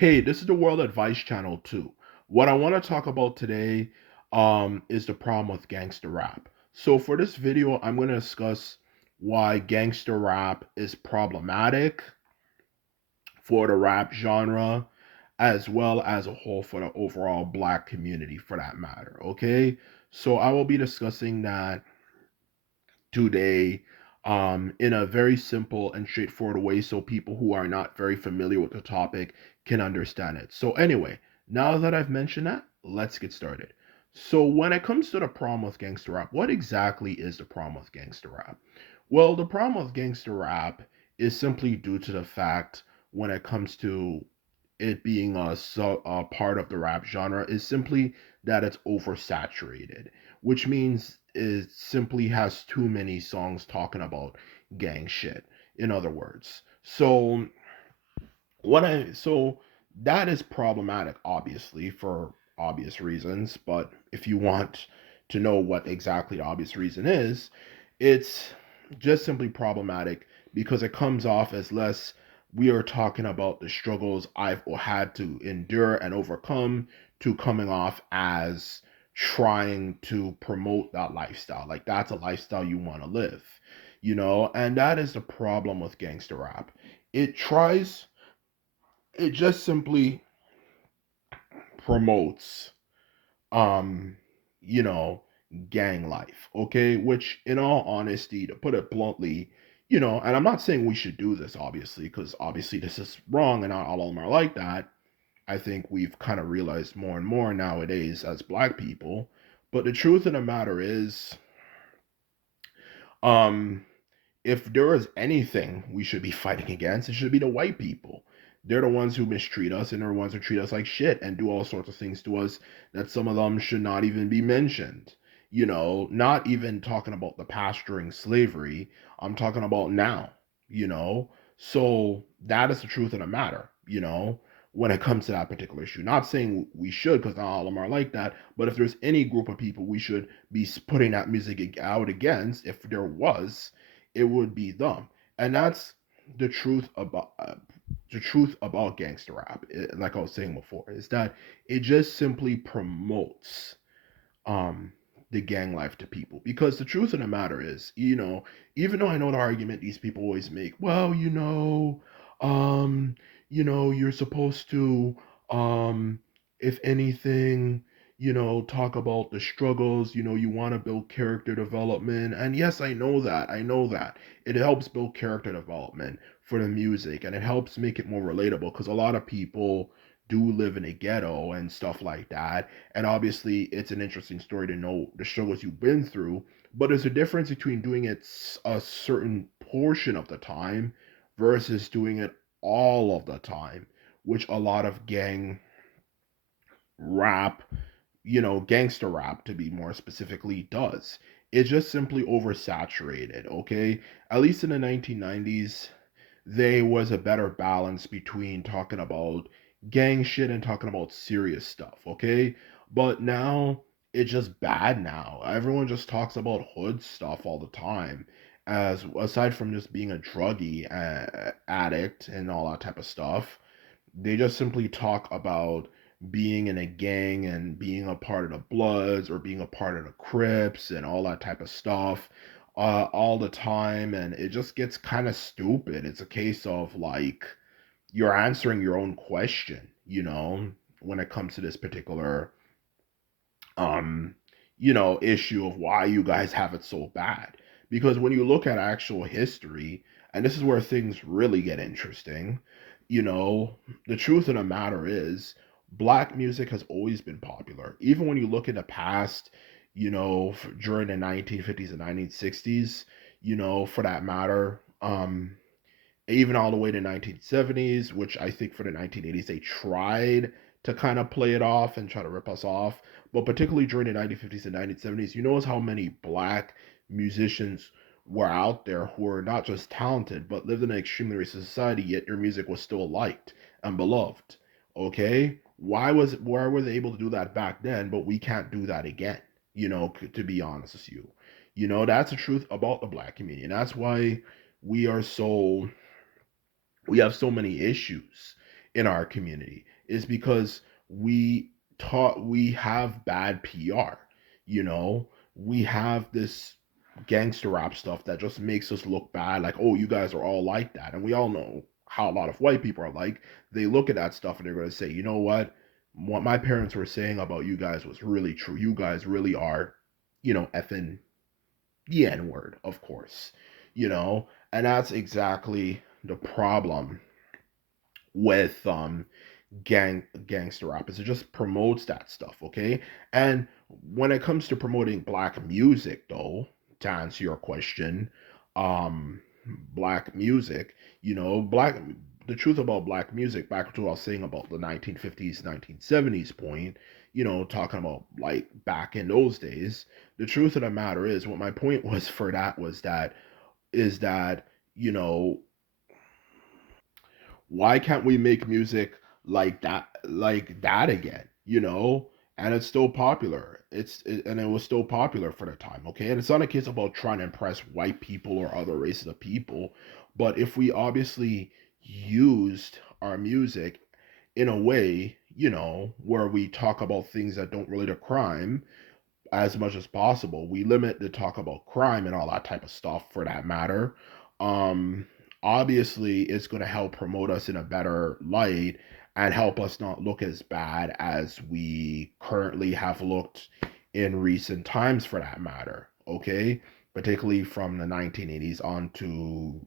Hey, this is the World Advice Channel too. What I want to talk about today is the problem with gangster rap. So for this video, I'm going to discuss why gangster rap is problematic for the rap genre as well as a whole for the overall black community for that matter, okay? So I will be discussing that today in a very simple and straightforward way so people who are not very familiar with the topic can understand it. So, anyway, now that I've mentioned that, let's get started. So, when it comes to the problem with gangster rap, what exactly is the problem with gangster rap? Well, the problem with gangster rap is simply due to the fact when it comes to it being a part of the rap genre is simply that it's oversaturated, which means it simply has too many songs talking about gang shit. In other words, so that is problematic, obviously, for obvious reasons. But if you want to know what exactly the obvious reason is, it's just simply problematic because it comes off as less we are talking about the struggles I've had to endure and overcome to coming off as trying to promote that lifestyle. Like that's a lifestyle you want to live, and that is the problem with gangster rap. It tries it just simply promotes um you know gang life, okay, which in all honesty, to put it bluntly, and I'm not saying we should do this, obviously, because obviously this is wrong and not all of them are like that. I think we've kind of realized more and more nowadays as black people, but the truth of the matter is, um if there is anything we should be fighting against, it should be the white people. They're the ones who mistreat us and they're the ones who treat us like shit and do all sorts of things to us that some of them should not even be mentioned. Not even talking about the past during slavery. I'm talking about now, you know? So that is the truth of the matter, when it comes to that particular issue. Not saying we should, because not all of them are like that, but if there's any group of people we should be putting that music out against, if there was, it would be them. And that's the truth about gangster rap. Like I was saying before, is that it just simply promotes the gang life to people. Because the truth of the matter is, even though I know the argument these people always make, well, um, you're supposed to, um, if anything, talk about the struggles, you want to build character development. And yes, I know that. I know that. It helps build character development for the music and it helps make it more relatable because a lot of people do live in a ghetto and stuff like that, and obviously, it's an interesting story to know the struggles you've been through. But there's a difference between doing it a certain portion of the time versus doing it all of the time, which a lot of gang rap, gangster rap to be more specifically, does. It's just simply oversaturated, okay? At least in the 1990s, there was a better balance between talking about gang shit and talking about serious stuff, okay? But now it's just bad now. Everyone just talks about hood stuff all the time. As aside from just being a druggie addict and all that type of stuff, they just simply talk about being in a gang and being a part of the Bloods or being a part of the Crips and all that type of stuff all the time. And it just gets kind of stupid. It's a case of like you're answering your own question, when it comes to this particular um, issue of why you guys have it so bad. Because when you look at actual history, and this is where things really get interesting, you know, the truth of the matter is black music has always been popular. Even when you look in the past, during the 1950s and 1960s, for that matter, even all the way to 1970s, which I think for the 1980s they tried to kind of play it off and try to rip us off. But particularly during the 1950s and 1970s, you notice how many black musicians were out there who were not just talented but lived in an extremely racist society, yet their music was still liked and beloved. Okay? Why were they able to do that back then, but we can't do that again? To be honest with you. That's the truth about the black community. And that's why we are so we have so many issues in our community. is because we have bad PR. You know, we have this gangster rap stuff that just makes us look bad, like, oh, you guys are all like that. And we all know how a lot of white people are like. They look at that stuff and they're gonna say, you know what my parents were saying about you guys was really true. You guys really are, effing the N word, of course, and that's exactly the problem with gangster rap is it just promotes that stuff, okay? And when it comes to promoting black music, though, to answer your question, um, black music, black the truth about black music, back to what I was saying about the 1950s, 1970s point, talking about like back in those days, the truth of the matter is, what my point was for that was that is that you know why can't we make music like that again, and it's still popular. And it was still popular for the time, okay? And it's not a case about trying to impress white people or other races of people, but if we obviously used our music in a way, where we talk about things that don't relate to crime as much as possible. We limit the talk about crime and all that type of stuff for that matter. Um, Obviously, it's going to help promote us in a better light and help us not look as bad as we currently have looked in recent times for that matter. Okay, particularly from the 1980s on to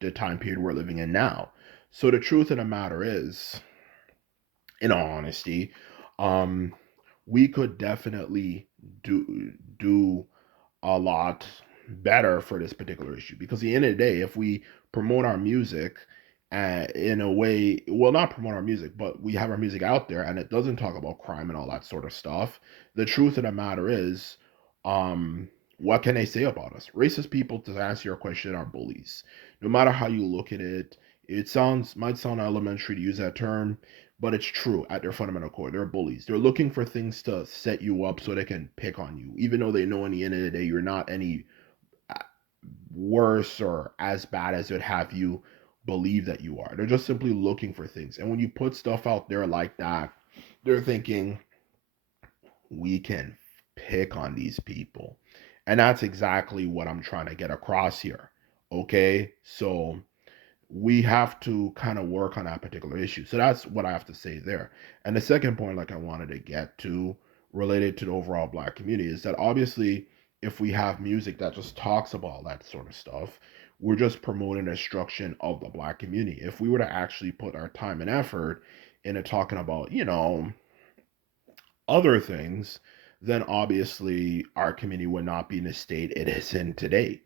the time period we're living in now. So the truth of the matter is, in all honesty, um, we could definitely do a lot better for this particular issue, because at the end of the day, if we promote our music in a way, well, not promote our music, but we have our music out there and it doesn't talk about crime and all that sort of stuff, the truth of the matter is, um what can they say about us? Racist people, to answer your question, are bullies. No matter how you look at it, might sound elementary to use that term, but it's true. At their fundamental core, they're bullies. They're looking for things to set you up so they can pick on you, even though they know in the end of the day you're not any uh, worse or as bad as would have you believe that you are. They're just simply looking for things. And when you put stuff out there like that, they're thinking, we can pick on these people. And that's exactly what I'm trying to get across here. Okay? So we have to kind of work on that particular issue. So that's what I have to say there. And the second point, like I wanted to get to, related to the overall black community, is that obviously, if we have music that just talks about that sort of stuff, we're just promoting the destruction of the black community. If we were to actually put our time and effort into talking about, other things, then obviously our community would not be in the state it is in today.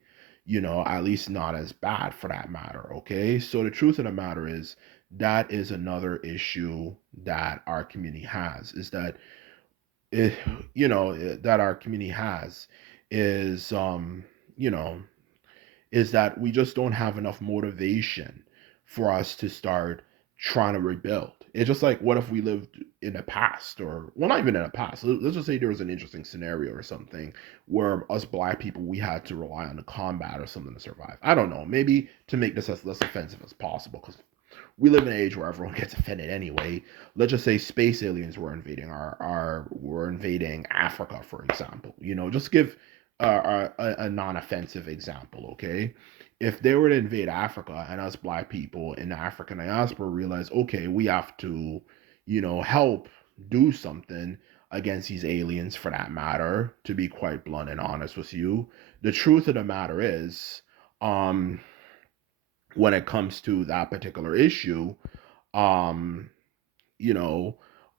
At least not as bad for that matter. Okay. So the truth of the matter is, that is another issue that our community has, is that it, that our community has is, you know, is that we just don't have enough motivation for us to start trying to rebuild. It's just like, what if we lived in the past, or, well, not even in the past. Let's just say there was an interesting scenario or something where us black people, we had to rely on the combat or something to survive. I don't know, maybe to make this as less offensive as possible, because we live in an age where everyone gets offended anyway. Let's just say space aliens were invading our were invading Africa, for example. Just give a non-offensive example, okay? If they were to invade Africa and us black people in the African diaspora realize, okay, we have to, help do something against these aliens, for that matter, to be quite blunt and honest with you, the truth of the matter is, um, when it comes to that particular issue, um, you know,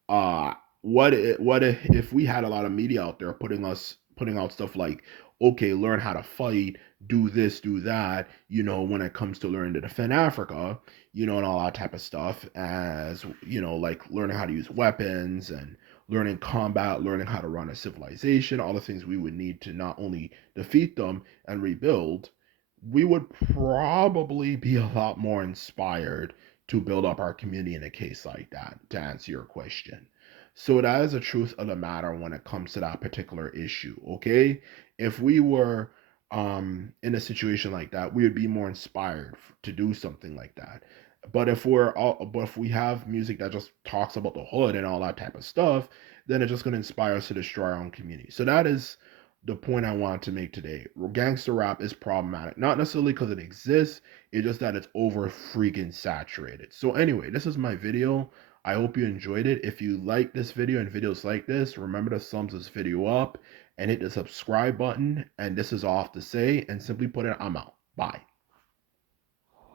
uh, what if we had a lot of media out there putting out stuff like, okay, learn how to fight, do this, do that, when it comes to learning to defend Africa, and all that type of stuff, as like learning how to use weapons and learning combat, learning how to run a civilization, all the things we would need to not only defeat them and rebuild, we would probably be a lot more inspired to build up our community in a case like that, to answer your question. So that is the truth of the matter when it comes to that particular issue, okay? If we were in a situation like that, we would be more inspired to do something like that. but if we have music that just talks about the hood and all that type of stuff, then it's just going to inspire us to destroy our own community. So that is the point I wanted to make today. Gangster rap is problematic, not necessarily because it exists, it's just that it's over freaking saturated. So anyway, this is my video. I hope you enjoyed it. If you like this video and videos like this, remember to thumbs this video up and hit the subscribe button. And this is all I have to say, and simply put it, I'm out. Bye.